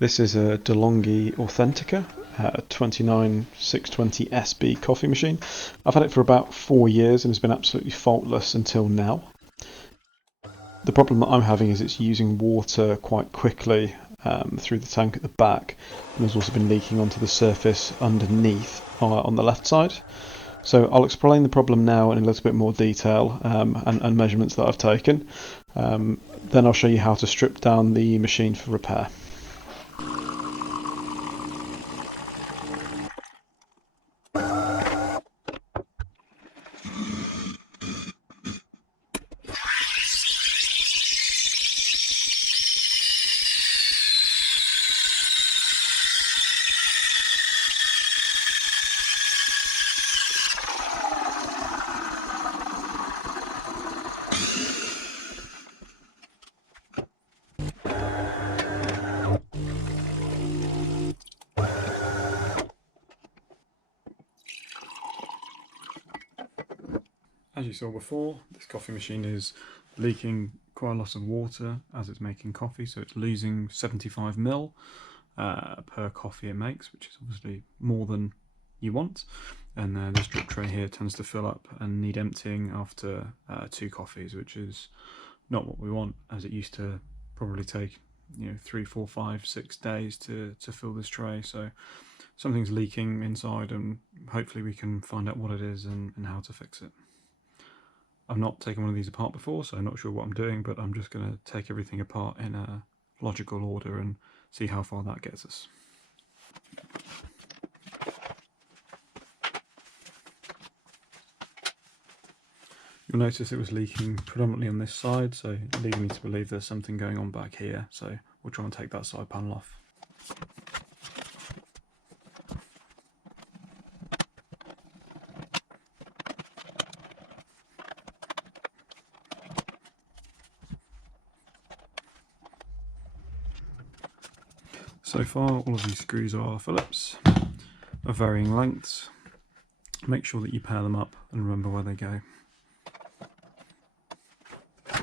This is a DeLonghi Authentica 29620 SB coffee machine. I've had it for about 4 years and it's been absolutely faultless until now. The problem that I'm having is it's using water quite quickly through the tank at the back, and there's also been leaking onto the surface underneath on the left side. So I'll explain the problem now in a little bit more detail and measurements that I've taken. Then I'll show you how to strip down the machine for repair. As you saw before, this coffee machine is leaking quite a lot of water as it's making coffee, so it's losing 75 ml per coffee it makes, which is obviously more than you want. And this drip tray here tends to fill up and need emptying after 2 coffees, which is not what we want, as it used to probably take 3, 4, 5, 6 days to fill this tray. So something's leaking inside, and hopefully we can find out what it is and how to fix it. I've not taken one of these apart before, so I'm not sure what I'm doing, but I'm just going to take everything apart in a logical order and see how far that gets us. You'll notice it was leaking predominantly on this side, so leading me to believe there's something going on back here, so we'll try and take that side panel off. So far, all of these screws are Phillips of varying lengths. Make sure that you pair them up and remember where they go. I'm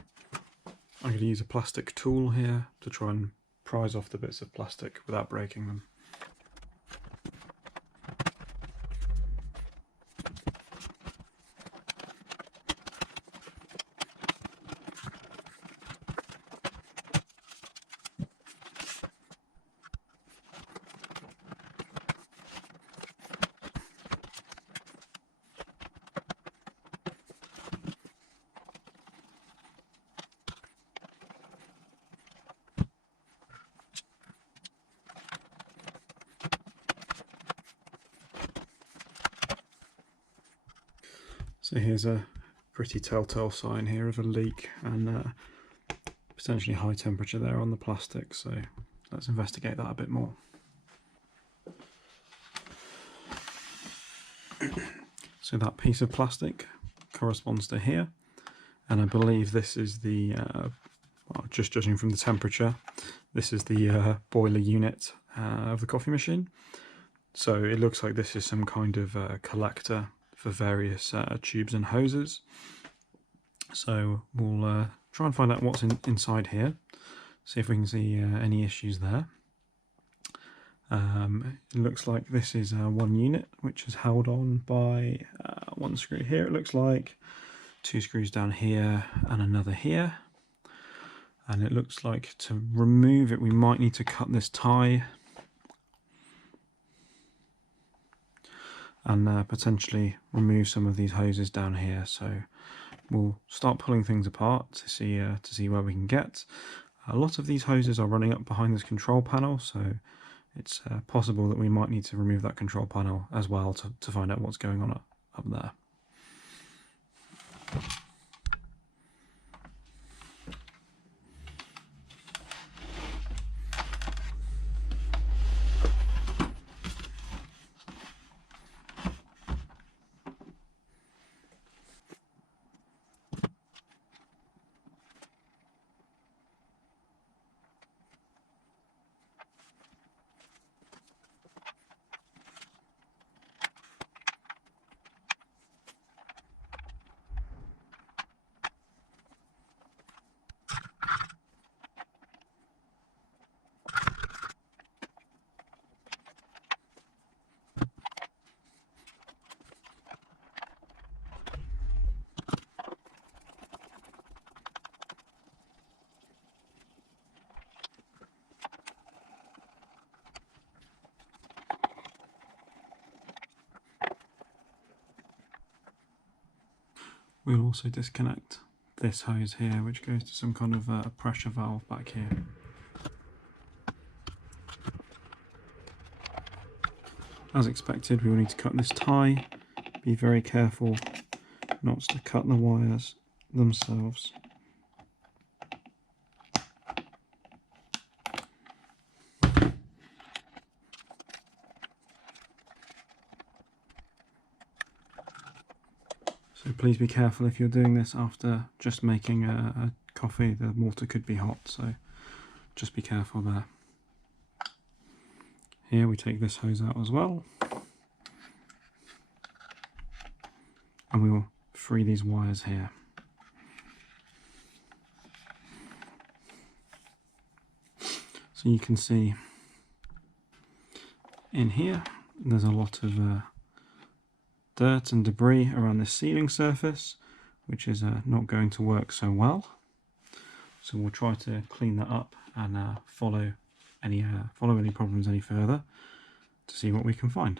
going to use a plastic tool here to try and prise off the bits of plastic without breaking them. So here's a pretty telltale sign here of a leak and potentially high temperature there on the plastic, so let's investigate that a bit more. So that piece of plastic corresponds to here, and I believe this is the, well, just judging from the temperature, this is the boiler unit of the coffee machine. So it looks like this is some kind of collector for various tubes and hoses. So we'll try and find out what's inside here, see if we can see any issues there. It looks like this is one unit which is held on by one screw here, it looks like, 2 screws down here and another here. And it looks like to remove it we might need to cut this tie and potentially remove some of these hoses down here. So we'll start pulling things apart to see where we can get. A lot of these hoses are running up behind this control panel, so it's possible that we might need to remove that control panel as well to find out what's going on up there. We'll also disconnect this hose here, which goes to some kind of a pressure valve back here. As expected, we will need to cut this tie. Be very careful not to cut the wires themselves. So please be careful if you're doing this after just making a coffee. The water could be hot, so just be careful there. Here we take this hose out as well, and we will free these wires here. So you can see in here there's a lot of dirt and debris around this sealing surface, which is not going to work so well. So we'll try to clean that up and follow any problems any further to see what we can find.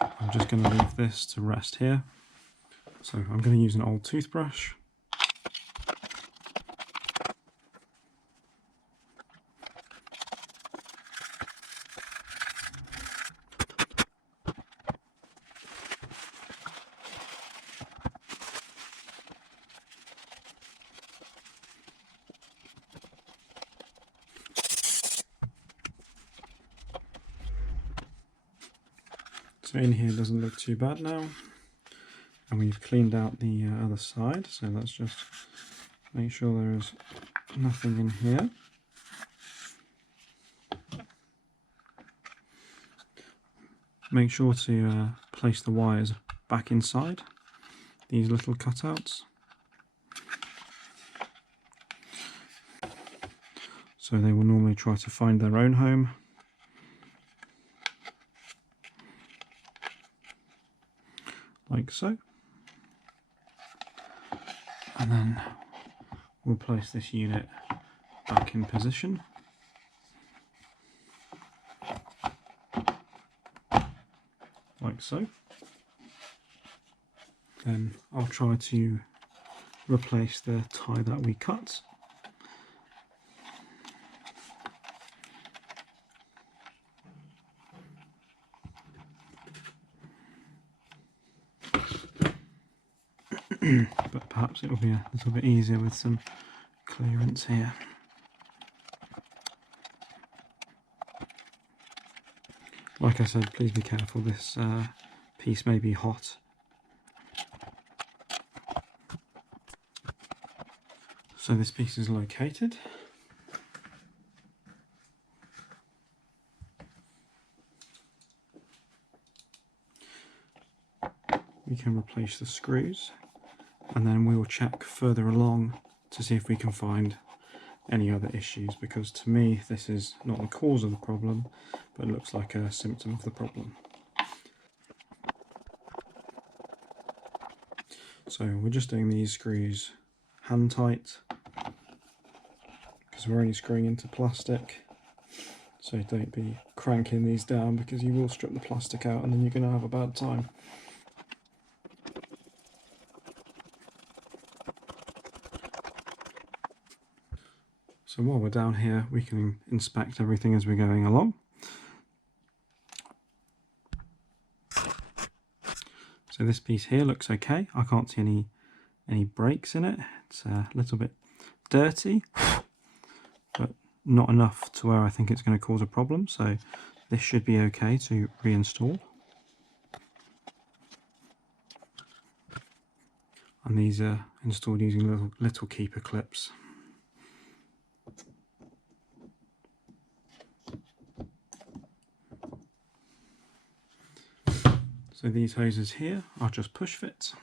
I'm just going to leave this to rest here. So I'm going to use an old toothbrush. So in here doesn't look too bad now, and we've cleaned out the other side, so let's just make sure there is nothing in here. Make sure to place the wires back inside these little cutouts, so they will normally try to find their own home. Like so. And then we'll place this unit back in position. Like so. Then I'll try to replace the tie that we cut. But perhaps it will be a little bit easier with some clearance here. Like I said, please be careful, this piece may be hot. So this piece is located. We can replace the screws, and then we will check further along to see if we can find any other issues, because to me this is not the cause of the problem, but it looks like a symptom of the problem. So we're just doing these screws hand tight, because we're only screwing into plastic, so don't be cranking these down because you will strip the plastic out and then you're going to have a bad time. So while we're down here, we can inspect everything as we're going along. So this piece here looks okay. I can't see any breaks in it. It's a little bit dirty, but not enough to where I think it's going to cause a problem. So this should be okay to reinstall. And these are installed using little keeper clips. So these hoses here are just push fits.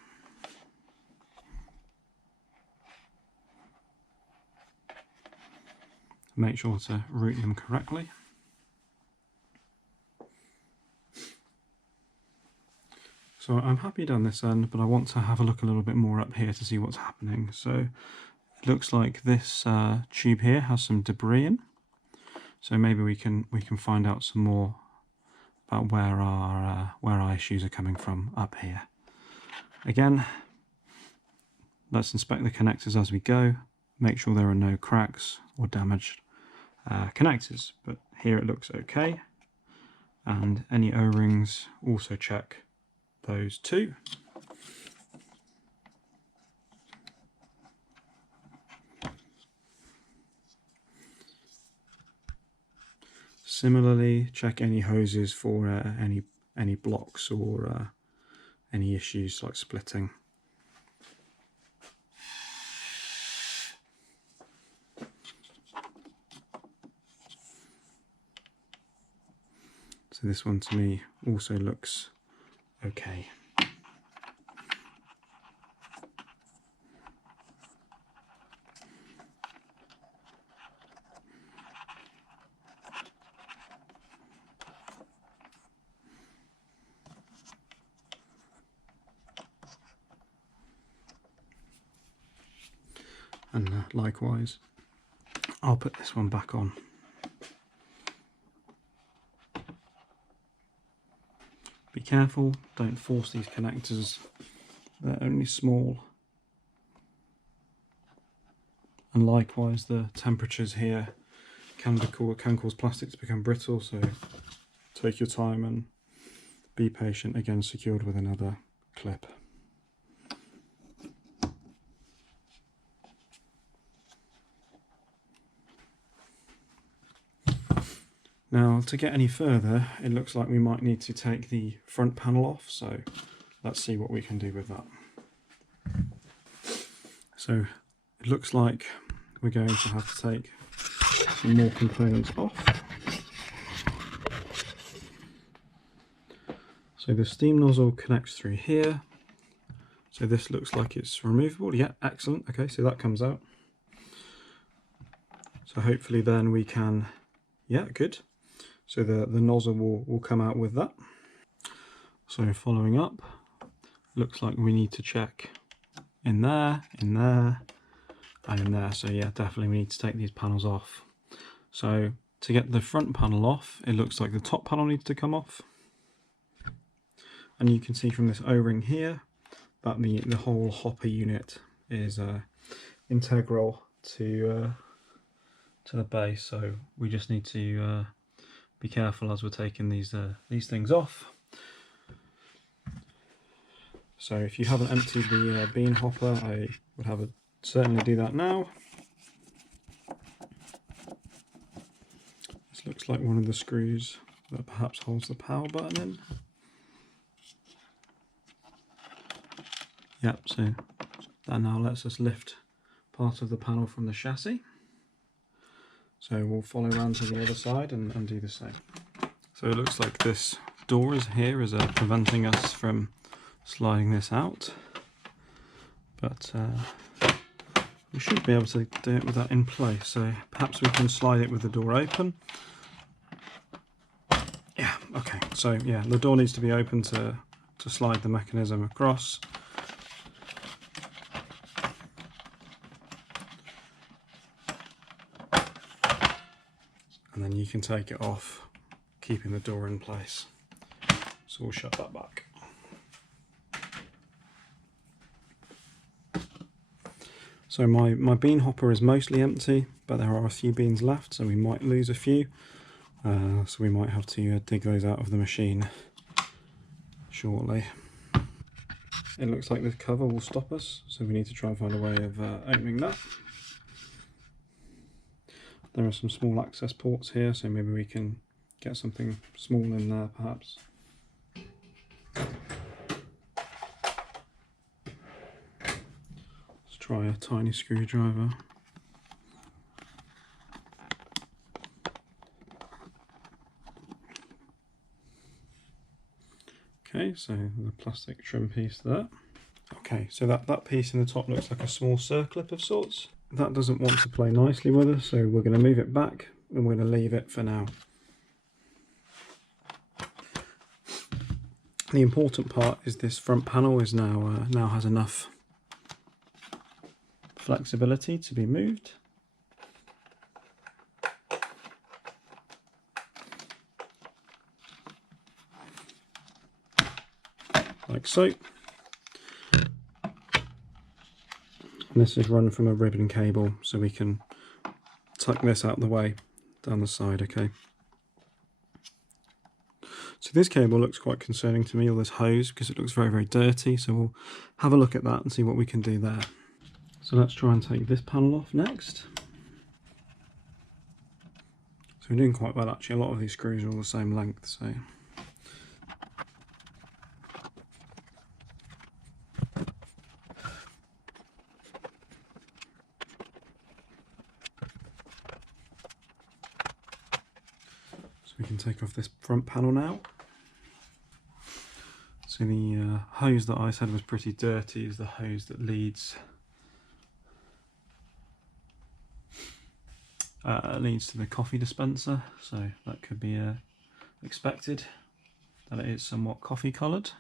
Make sure to route them correctly. So I'm happy done this end, but I want to have a look a little bit more up here to see what's happening. So it looks like this tube here has some debris in. So maybe we can find out some more about where our issues are coming from up here. Again, let's inspect the connectors as we go, make sure there are no cracks or damaged connectors, but here it looks okay. And any O-rings, also check those too. Similarly, check any hoses for any blocks or any issues like splitting. So this one to me also looks okay. And likewise, I'll put this one back on. Be careful, don't force these connectors, they're only small. And likewise, the temperatures here can cause plastic to become brittle, so take your time and be patient. Again, secured with another clip. Now, to get any further, it looks like we might need to take the front panel off, so let's see what we can do with that. So it looks like we're going to have to take some more components off. So the steam nozzle connects through here. So this looks like it's removable. Yeah, excellent. Okay, so that comes out. So hopefully then we can, yeah, good. So the nozzle will come out with that. So following up, looks like we need to check in there, and in there. So yeah, definitely we need to take these panels off. So to get the front panel off, it looks like the top panel needs to come off. And you can see from this O-ring here that the whole hopper unit is integral to the base. So we just need to be careful as we're taking these things off. So if you haven't emptied the bean hopper, I would certainly do that now. This looks like one of the screws that perhaps holds the power button in. Yep, so that now lets us lift part of the panel from the chassis. So we'll follow around to the other side and do the same. So it looks like this door is preventing us from sliding this out, but we should be able to do it with that in place. So perhaps we can slide it with the door open. Yeah, okay. So yeah, the door needs to be open to slide the mechanism across. And then you can take it off, keeping the door in place. So we'll shut that back. So my bean hopper is mostly empty, but there are a few beans left, so we might lose a few. So we might have to dig those out of the machine shortly. It looks like this cover will stop us, so we need to try and find a way of opening that. There are some small access ports here, so maybe we can get something small in there perhaps. Let's try a tiny screwdriver. Okay, so the plastic trim piece there. Okay, so that piece in the top looks like a small circlip of sorts. That doesn't want to play nicely with us, so we're going to move it back and we're going to leave it for now. The important part is this front panel is now has enough flexibility to be moved. like so. And this is run from a ribbon cable, so we can tuck this out the way down the side, okay. So this cable looks quite concerning to me, all this hose, because it looks very, very dirty, so we'll have a look at that and see what we can do there. So let's try and take this panel off next. So we're doing quite well actually, a lot of these screws are all the same length, so. So we can take off this front panel now. So the hose that I said was pretty dirty is the hose that leads to the coffee dispenser, so that could be expected that it is somewhat coffee coloured.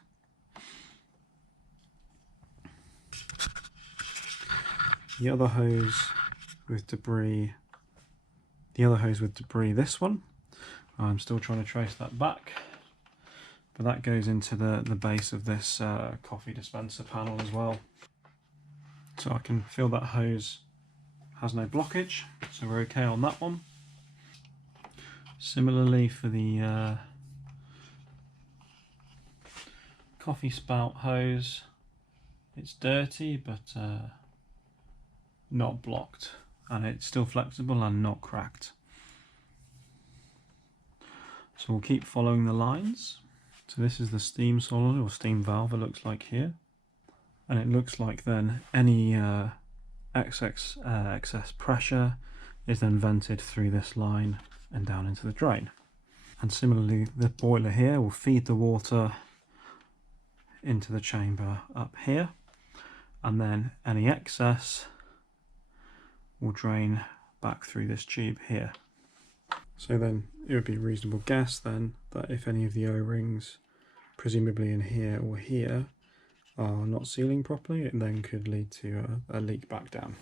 The other hose with debris, this one, I'm still trying to trace that back, but that goes into the base of this coffee dispenser panel as well. So I can feel that hose has no blockage, so we're okay on that one. Similarly for the coffee spout hose, it's dirty but not blocked, and it's still flexible and not cracked. So we'll keep following the lines. So this is the steam solenoid or steam valve, it looks like here, and it looks like then any excess pressure is then vented through this line and down into the drain. And similarly, the boiler here will feed the water into the chamber up here, and then any excess will drain back through this tube here. So then it would be a reasonable guess then that if any of the O-rings, presumably in here or here, are not sealing properly, it then could lead to a leak back down.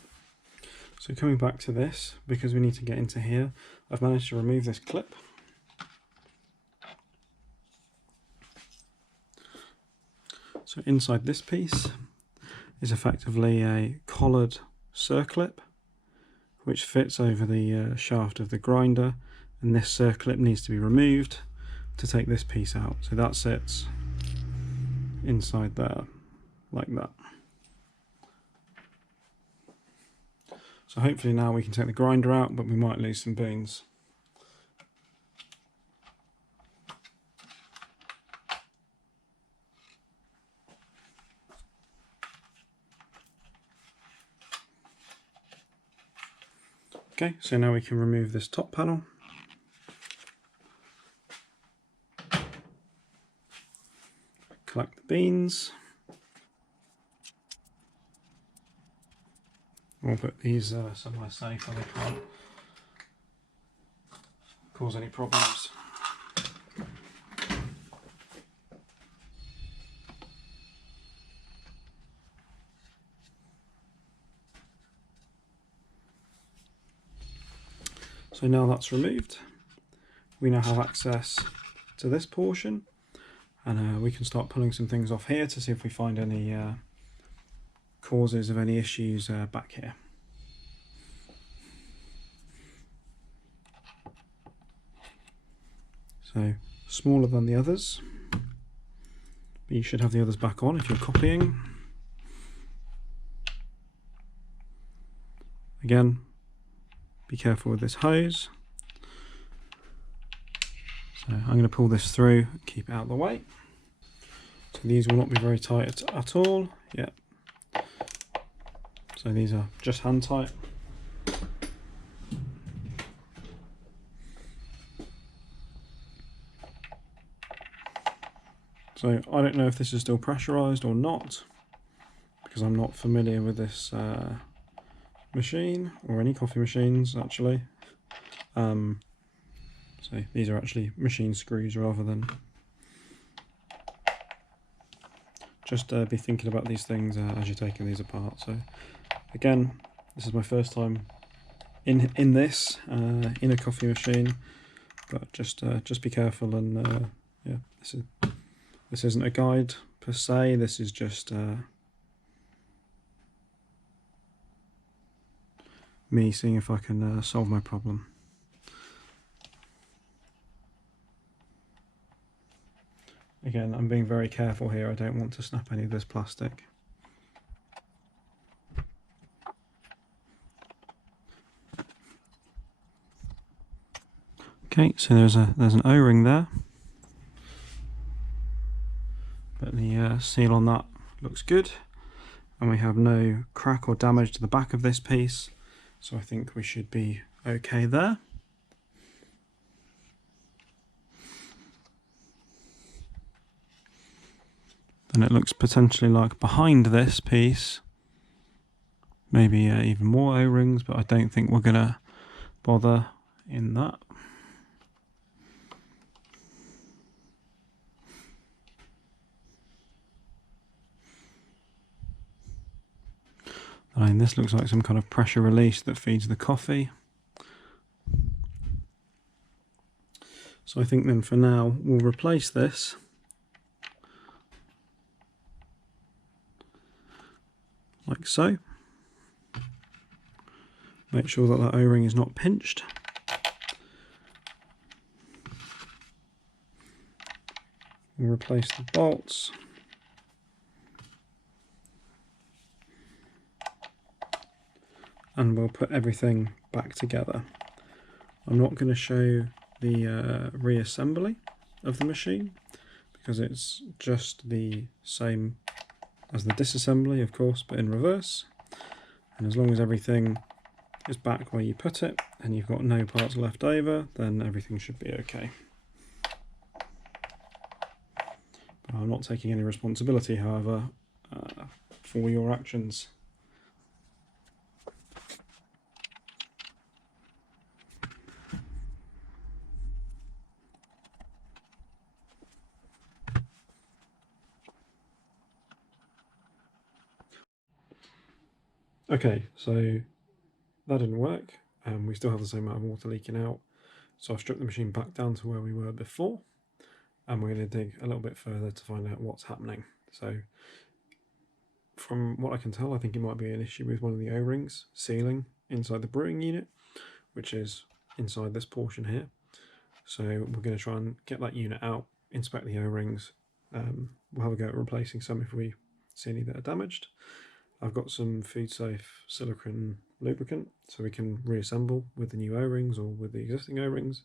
So coming back to this, because we need to get into here, I've managed to remove this clip. So inside this piece is effectively a collared circlip which fits over the shaft of the grinder, and this circlip needs to be removed to take this piece out. So that sits inside there like that. So hopefully now we can take the grinder out, but we might lose some beans. Okay, so now we can remove this top panel. Collect the beans. We'll put these somewhere safe where they can't cause any problems. So now that's removed, we now have access to this portion, and we can start pulling some things off here to see if we find any causes of any issues back here. So smaller than the others, but you should have the others back on if you're copying. Again, be careful with this hose. So I'm going to pull this through and keep it out of the way. So these will not be very tight at all. Yeah. So these are just hand tight. So I don't know if this is still pressurized or not, because I'm not familiar with this machine, or any coffee machines actually. So these are actually machine screws rather than, just be thinking about these things as you're taking these apart. So again, this is my first time in this in a coffee machine, but just be careful, and yeah, this isn't a guide, per se. This is just me seeing if I can solve my problem. Again, I'm being very careful here. I don't want to snap any of this plastic. Okay, so there's an O-ring there, but the seal on that looks good, and we have no crack or damage to the back of this piece, so I think we should be okay there. And it looks potentially like behind this piece, maybe even more O-rings, but I don't think we're going to bother in that. And this looks like some kind of pressure release that feeds the coffee. So I think then for now we'll replace this. Like so. Make sure that that O-ring is not pinched. We'll replace the bolts. And we'll put everything back together. I'm not going to show the reassembly of the machine because it's just the same as the disassembly, of course, but in reverse. And as long as everything is back where you put it and you've got no parts left over, then everything should be okay. But I'm not taking any responsibility, however, for your actions. Okay, so that didn't work. We still have the same amount of water leaking out. So I've stripped the machine back down to where we were before. And we're going to dig a little bit further to find out what's happening. So from what I can tell, I think it might be an issue with one of the O-rings sealing inside the brewing unit, which is inside this portion here. So we're going to try and get that unit out, inspect the O-rings. We'll have a go at replacing some if we see any that are damaged. I've got some food safe silicone lubricant so we can reassemble with the new O-rings or with the existing O-rings.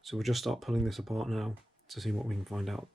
So we'll just start pulling this apart now to see what we can find out.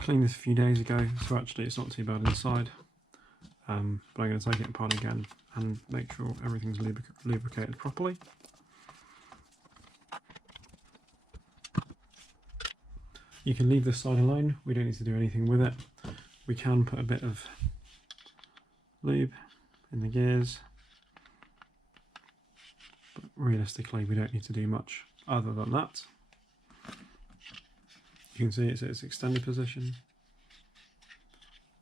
cleaned this a few days ago, so actually it's not too bad inside. But I'm going to take it apart again and make sure everything's lubricated properly. You can leave this side alone, we don't need to do anything with it. We can put a bit of lube in the gears, but realistically we don't need to do much other than that. You can see it's at its extended position.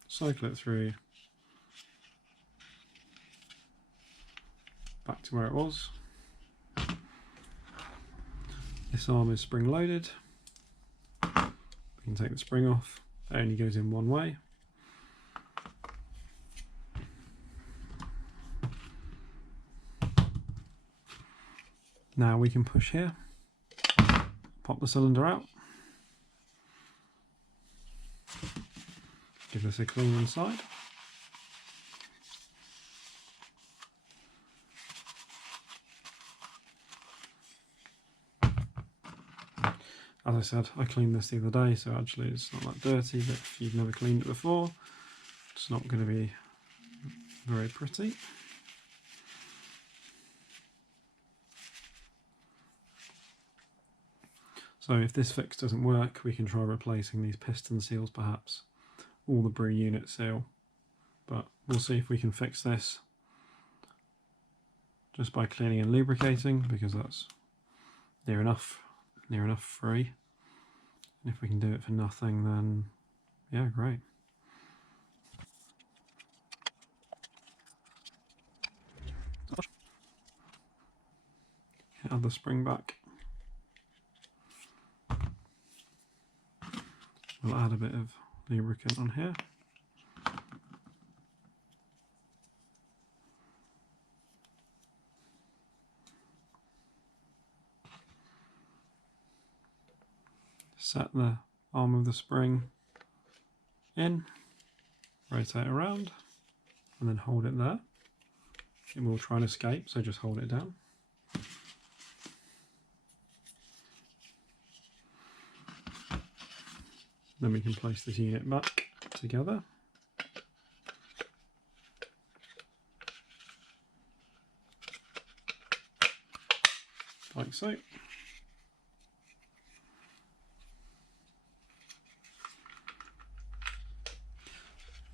Cycle it through back to where it was. This arm is spring loaded. We can take the spring off. It only goes in one way. Now we can push here, pop the cylinder out, give this a clean inside. As I said, I cleaned this the other day, so actually it's not that dirty, but if you've never cleaned it before, it's not going to be very pretty. So if this fix doesn't work, we can try replacing these piston seals perhaps, or the brew unit seal, but we'll see if we can fix this just by cleaning and lubricating, because that's near enough free. And if we can do it for nothing, then yeah, great. Add the spring back. We'll add a bit of lubricant on here. Set the arm of the spring in, rotate around, and then hold it there. It will try and escape, so just hold it down. Then we can place this unit back together. Like so.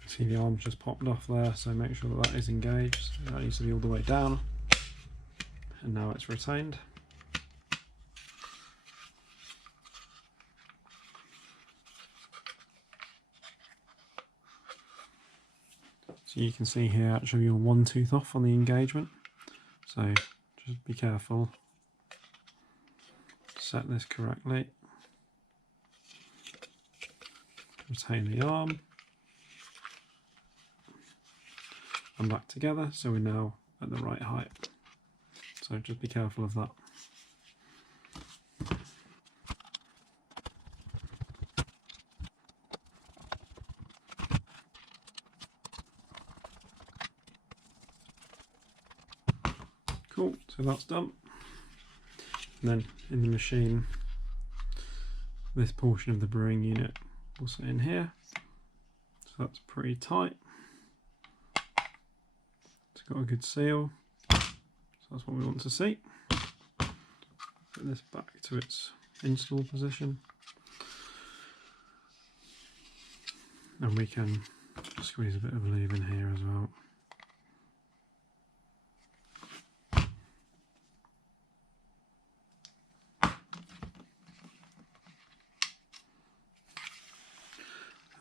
See the arm's just popped off there, so make sure that that is engaged. That needs to be all the way down. And now it's retained. So you can see here actually you're one tooth off on the engagement, so just be careful. Set this correctly. Retain the arm. And back together, so we're now at the right height. So just be careful of that. Cool, so that's done. And then in the machine, this portion of the brewing unit will sit in here. So that's pretty tight. It's got a good seal, so that's what we want to see. Put this back to its install position. And we can squeeze a bit of lube in here as well.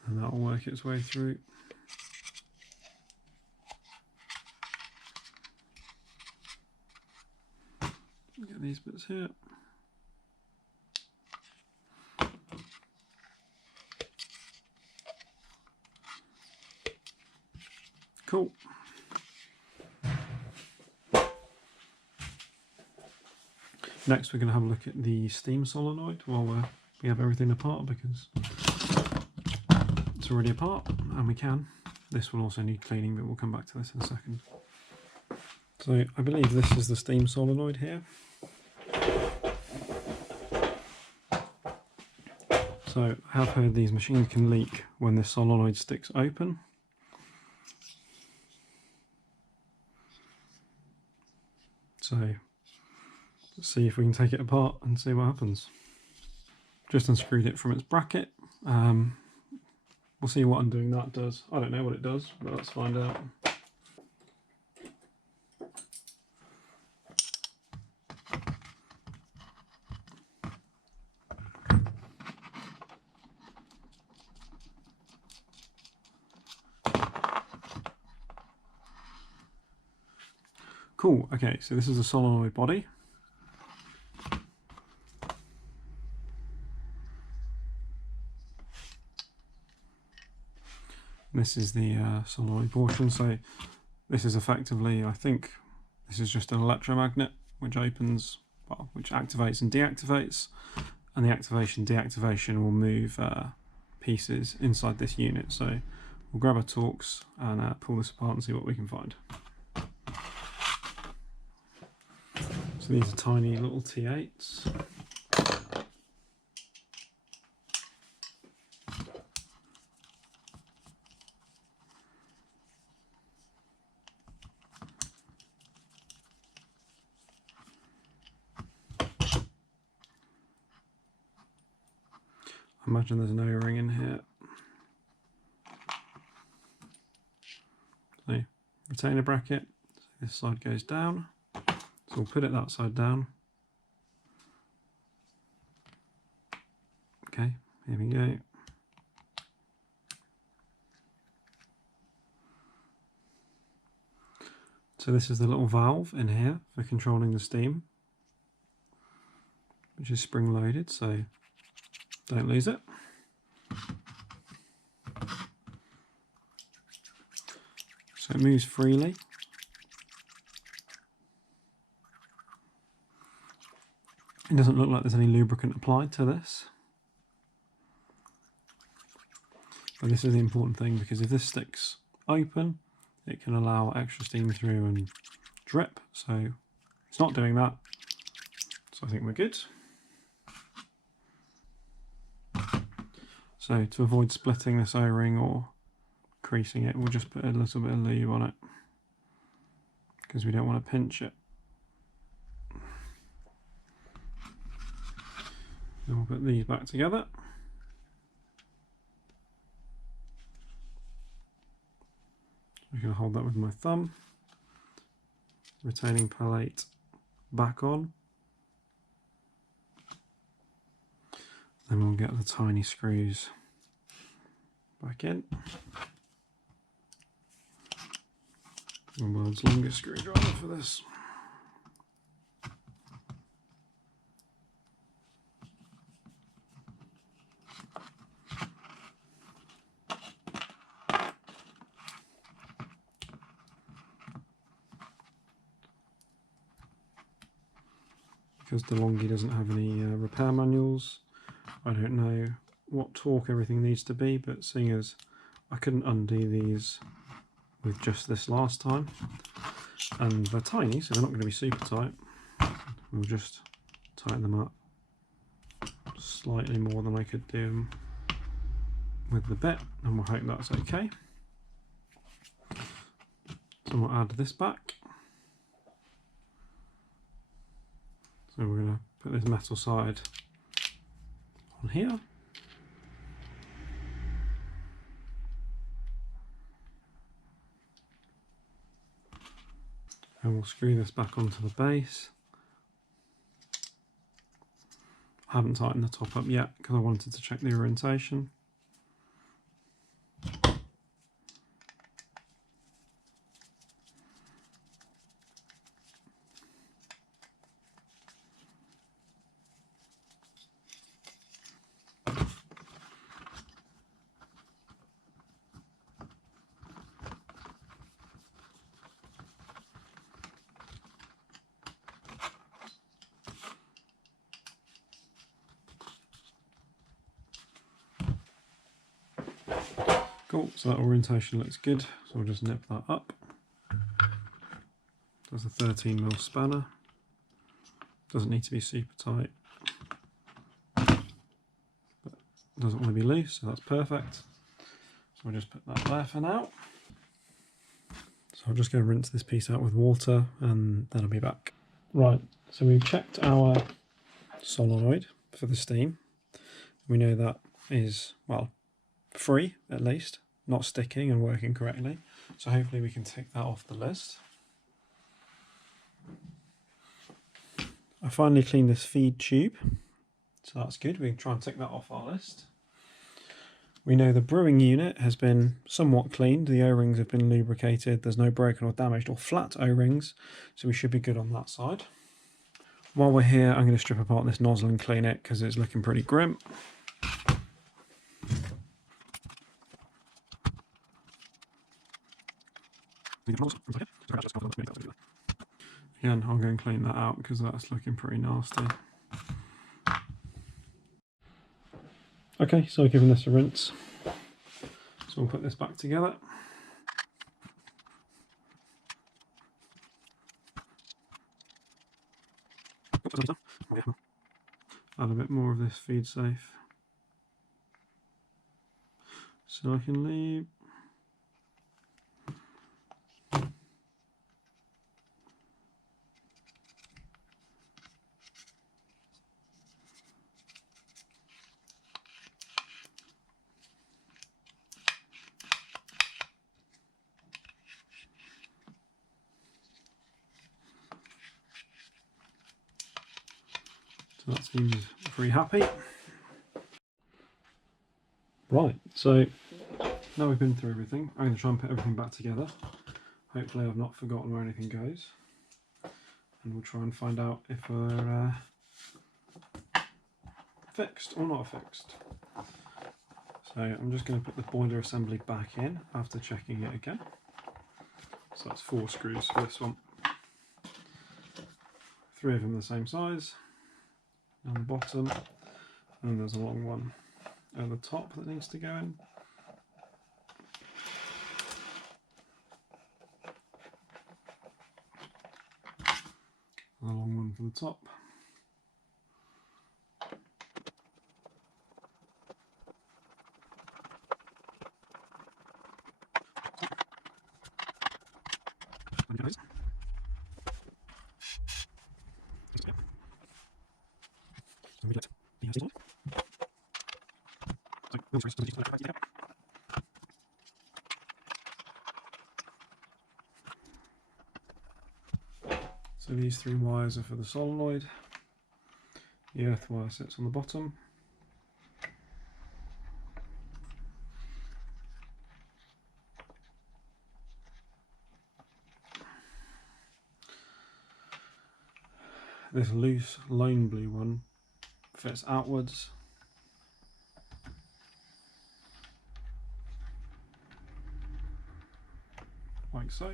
And that will work its way through. Get these bits here. Cool. Next we're going to have a look at the steam solenoid while we have everything apart, because it's already apart and we can. This will also need cleaning, but we'll come back to this in a second. So I believe this is the steam solenoid here. So I have heard these machines can leak when the solenoid sticks open. So let's see if we can take it apart and see what happens. Just unscrewed it from its bracket. We'll see what undoing that does. I don't know what it does, but let's find out. Cool, okay, so this is the solenoid body. This is the solenoid portion, so this is effectively, I think, this is just an electromagnet which opens, well, which activates and deactivates, and the activation deactivation will move pieces inside this unit. So we'll grab our Torx and pull this apart and see what we can find. So these are tiny little T8s. I imagine there's an O-ring in here. So retainer bracket, so this side goes down. So we'll put it that side down. Okay, here we go. So this is the little valve in here for controlling the steam, which is spring loaded, so don't lose it. So it moves freely. It doesn't look like there's any lubricant applied to this. But this is the important thing, because if this sticks open, it can allow extra steam through and drip. So it's not doing that. So I think we're good. So to avoid splitting this O-ring or creasing it, we'll just put a little bit of lube on it, because we don't want to pinch it. Then we'll put these back together. I'm going to hold that with my thumb. Retaining plate back on. Then we'll get the tiny screws back in. The world's longest screwdriver for this. Because DeLonghi doesn't have any repair manuals, I don't know what torque everything needs to be, but seeing as I couldn't undo these with just this last time, and they're tiny, so they're not going to be super tight, we'll just tighten them up slightly more than I could do with the bit, and we'll hope that's okay. So we'll add this back. So we're going to put this metal side on here. And we'll screw this back onto the base. I haven't tightened the top up yet because I wanted to check the orientation. Cool, so that orientation looks good, so we'll just nip that up. That's a 13mm spanner. Doesn't need to be super tight, but doesn't want to be loose, so that's perfect. So we'll just put that there for now. So I'm just going to rinse this piece out with water and then I'll be back. Right, so we've checked our solenoid for the steam. We know that is, well, free at least, not sticking and working correctly. So hopefully we can take that off the list. I finally cleaned this feed tube, so that's good. We can try and take that off our list. We know the brewing unit has been somewhat cleaned. The O-rings have been lubricated. There's no broken or damaged or flat O-rings, so we should be good on that side. While we're here, I'm going to strip apart this nozzle and clean it because it's looking pretty grim. Again, I'll go and clean that out because that's looking pretty nasty. Okay, so giving this a rinse. So we'll put this back together. Add a bit more of this feed safe. Silicon lead. So that seems pretty happy. Right, so now we've been through everything, I'm going to try and put everything back together. Hopefully I've not forgotten where anything goes. And we'll try and find out if we're fixed or not fixed. So I'm just going to put the boiler assembly back in after checking it again. So that's 4 screws for this one. 3 of them the same size. On the bottom, and there's a long one at the top that needs to go in. A long one for the top. So these 3 wires are for the solenoid. The earth wire sits on the bottom. This loose lone blue one fits outwards. Like so.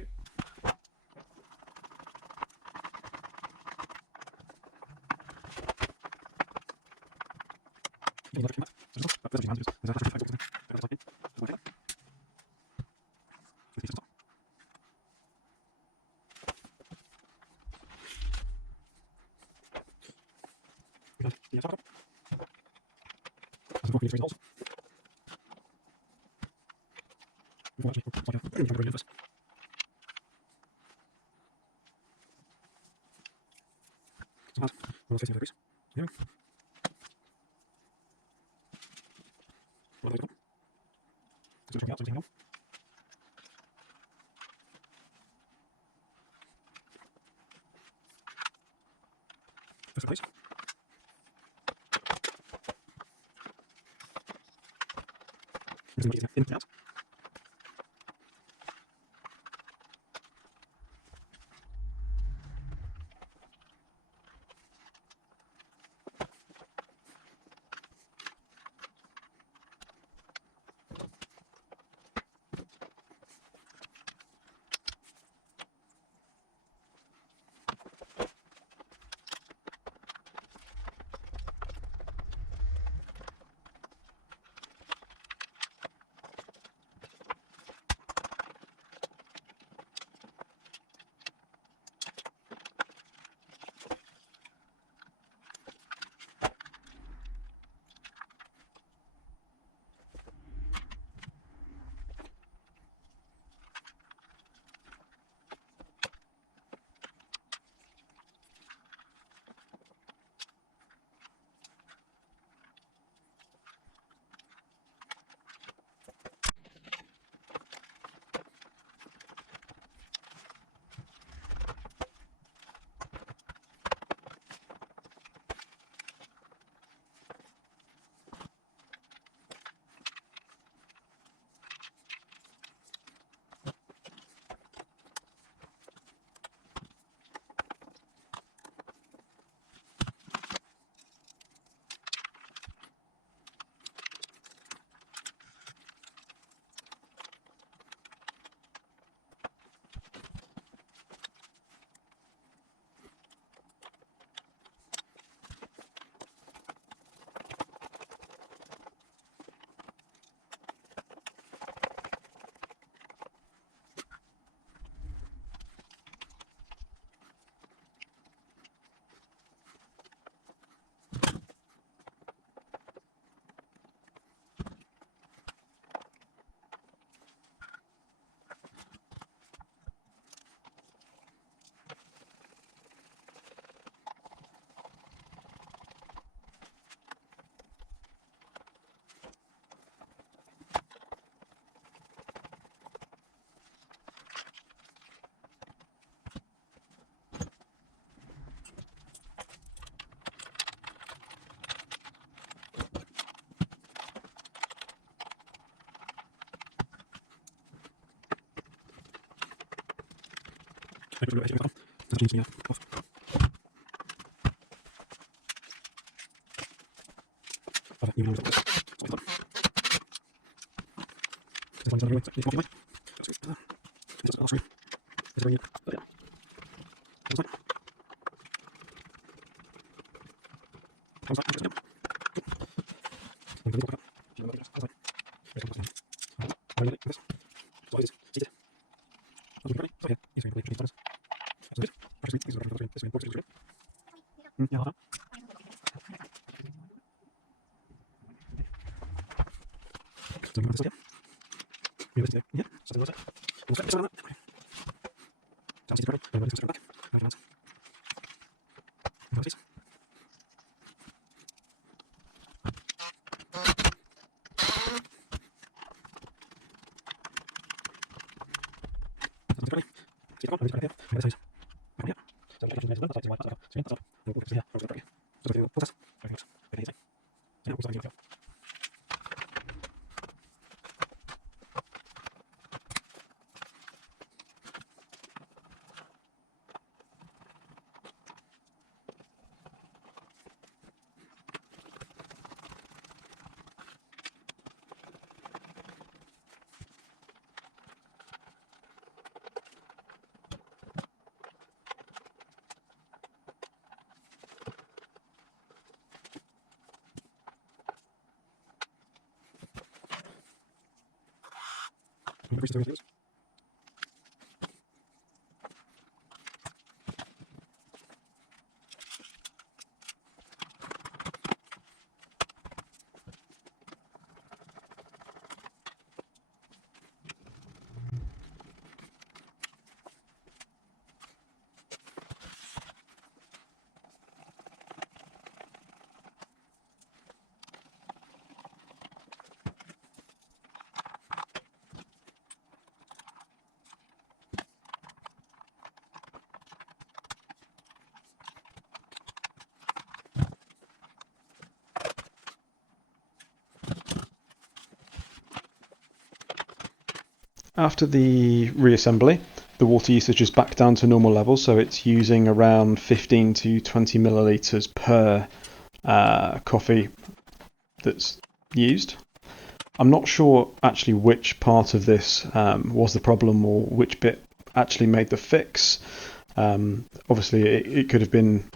After the reassembly, the water usage is back down to normal levels, so it's using around 15 to 20 millilitres per coffee that's used. I'm not sure actually which part of this was the problem or which bit actually made the fix. Obviously, it could have been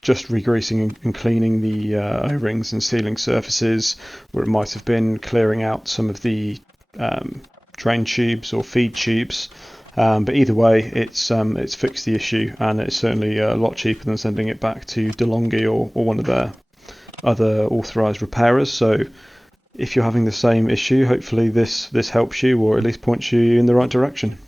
just regreasing and cleaning the O-rings and sealing surfaces, or it might have been clearing out some of the drain tubes or feed tubes. But either way, it's fixed the issue, and it's certainly a lot cheaper than sending it back to DeLonghi or one of their other authorised repairers. So if you're having the same issue, hopefully this helps you, or at least points you in the right direction.